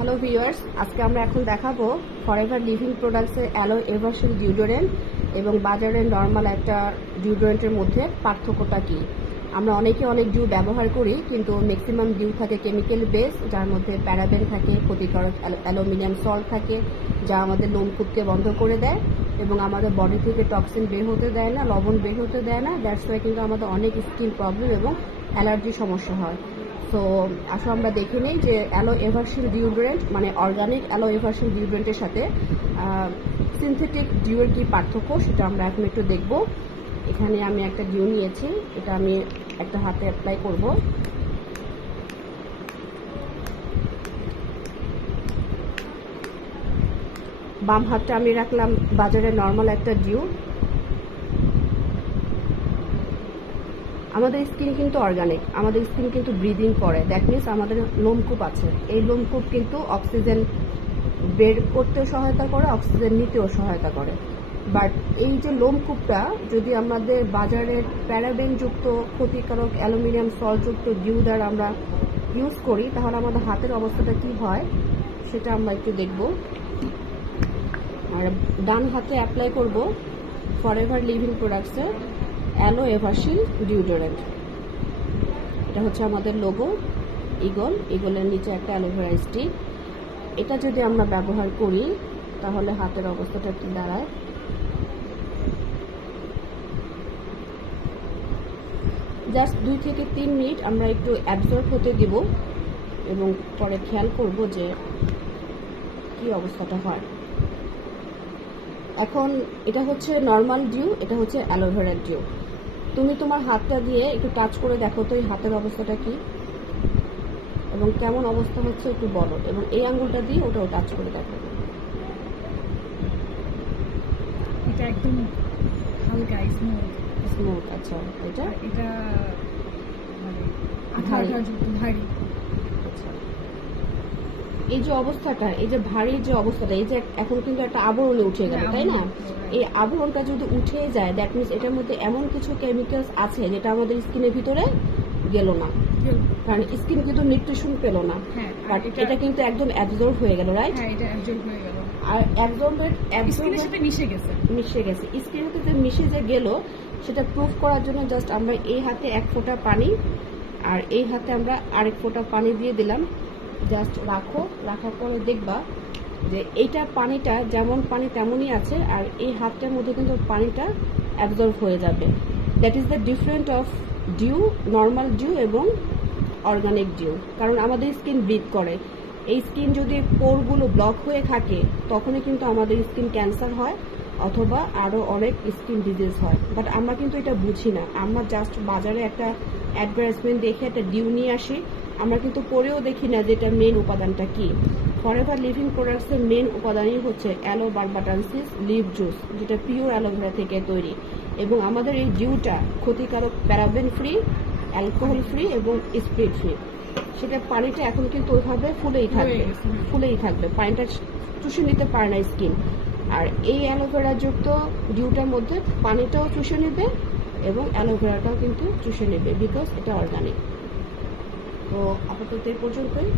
Hello viewers, আজকে আমরা এখন দেখাবো ফরএভার লিভিং প্রোডাক্টসের অ্যালো এভারশিল ডিওডোরেন্ট এবং বাজারের নর্মাল একটা ডিওডোরেন্টের মধ্যে পার্থক্যটা কী। আমরা অনেকে অনেক ডিউ ব্যবহার করি, কিন্তু ম্যাক্সিমাম ডিউ থাকে কেমিক্যাল বেস, যার মধ্যে প্যারাবেন থাকে, ক্ষতিকারক অ্যালুমিনিয়াম সল্ট থাকে, যা আমাদের লোমকূপকে বন্ধ করে দেয় এবং আমাদের বডি থেকে টক্সিন বের হতে দেয় না, লবণ বের হতে দেয় না। দ্যাটস ওয়াই কিন্তু আমাদের অনেক স্কিন প্রবলেম এবং অ্যালার্জি সমস্যা হয়। তো আসলে আমরা দেখে নিই যে অ্যালো এভারশিল ডিওডোরেন্ট মানে অর্গানিক অ্যালো এভারশিল ডিওডোরেন্টের সাথে সিনথেটিক ডিউয়ের কী পার্থক্য, সেটা আমরা এখন একটু দেখব। এখানে আমি একটা ডিউ নিয়েছি, এটা আমি একটা হাতে অ্যাপ্লাই করব। বাম হাতটা আমি রাখলাম বাজারে নর্মাল একটা ডিউ। আমাদের স্কিন কিন্তু অর্গানিক, আমাদের স্কিন কিন্তু ব্রিদিং করে, দ্যাট মিনস আমাদের লোমকূপ আছে। এই লোমকূপ কিন্তু অক্সিজেন বের করতেও সহায়তা করে, অক্সিজেন নিতেও সহায়তা করে। বাট এই যে লোমকূপটা যদি আমাদের বাজারের প্যারাবেনযুক্ত ক্ষতিকারক অ্যালুমিনিয়াম সল্টযুক্ত ডিউ দ্বারা আমরা ইউজ করি, তাহলে আমাদের হাতের অবস্থাটা কী হয় সেটা আমরা একটু দেখব। আর ডান হাতে অ্যাপ্লাই করব ফরএভার লিভিং প্রোডাক্টসের অ্যালো এভারশিল ডিওডোরেন্ট। এটা হচ্ছে আমাদের লোগো ইগলের নিচে একটা অ্যালোভেরা স্টিক। এটা যদি আমরা ব্যবহার করি তাহলে হাতের অবস্থাটা কি দাঁড়ায়। জাস্ট 2 থেকে 3 মিনিট আমরা একটু অ্যাবজর্ব হতে দিব এবং পরে খেয়াল করব যে কি অবস্থাটা হয়। এখন এটা হচ্ছে নর্মাল ডিউ, এটা হচ্ছে অ্যালোভেরা ডিউ। তুমি তোমার হাতটা দিয়ে একটু টাচ করে দেখো তো এই হাতের অবস্থাটা কি এবং কেমন অবস্থা হচ্ছে একটু বলো, এবং এই আঙ্গুলটা দিয়ে ওটাও টাচ করে দেখো। এটা একদম হালকা স্মুথ। আচ্ছা, এটা মানে ভারী। আচ্ছা, এই যে অবস্থাটা, এই যে ভারী যে অবস্থাটা, এই যে এখন কিন্তু একটা আবরণে উঠে গেল, তাই না? এই আবরণটা যদি উঠে যায়, দ্যাট মিনস এটার মধ্যে এমন কিছু কেমিক্যালস আছে যেটা আমাদের স্কিনের ভিতরে গেল না, কারণ স্কিন কিন্তু নিউট্রিশন পেল না। বাট এটা কিন্তু একদম অ্যাবজর্ব হয়ে গেল, রাইট? হ্যাঁ, এটা অ্যাবজর্ব হয়ে গেল আর স্কিনের সাথে মিশে গেছে। স্কিনের সাথে মিশে যে গেল সেটা প্রুফ করার জন্য জাস্ট আমরা এই হাতে 1 ফোঁটা পানি আর এই হাতে আমরা আরেক ফোঁটা পানি দিয়ে দিলাম। জাস্ট রাখার পরে দেখবা যে এইটা পানিটা যেমন পানি তেমনই আছে, আর এই হাতটার মধ্যে কিন্তু পানিটা অ্যাবজর্ব হয়ে যাবে। That is the different of dew, normal dew এবং অর্গানিক ডিউ। কারণ আমাদের স্কিন ব্রিথ করে, এই স্কিন যদি পোরগুলো ব্লক হয়ে থাকে তখনই কিন্তু আমাদের স্কিন ক্যান্সার হয় অথবা আরও অনেক স্কিন ডিজিজ হয়। বাট আমরা কিন্তু এটা বুঝি না, আমরা জাস্ট বাজারে একটা অ্যাডভার্টাইজমেন্ট দেখে একটা ডিউ নিয়ে আসি, আমরা কিন্তু পরেও দেখি না যে এটা মেন উপাদানটা কি। ফরএভার লিভিং প্রোডাক্টসের মেন উপাদানই হচ্ছে অ্যালো বারবাটানসিস লিভ জুস, যেটা পিওর অ্যালোভেরা থেকে তৈরি। এবং আমাদের এই ডিউটা ক্ষতিকারক প্যারাবেন ফ্রি, অ্যালকোহল ফ্রি এবং স্পিরিট ফ্রি। সেটা পানিটা এখন কিন্তু ওইভাবে ফুলেই থাকবে, পানিটা চুষে নিতে পারে না স্কিন। আর এই অ্যালোভেরা যুক্ত ডিউটার মধ্যে পানিটাও চুষে নেবে এবং অ্যালোভেরাটাও কিন্তু চুষে নেবে, বিকজ এটা অর্গানিক। তো আপাতত এই পর্যন্তই।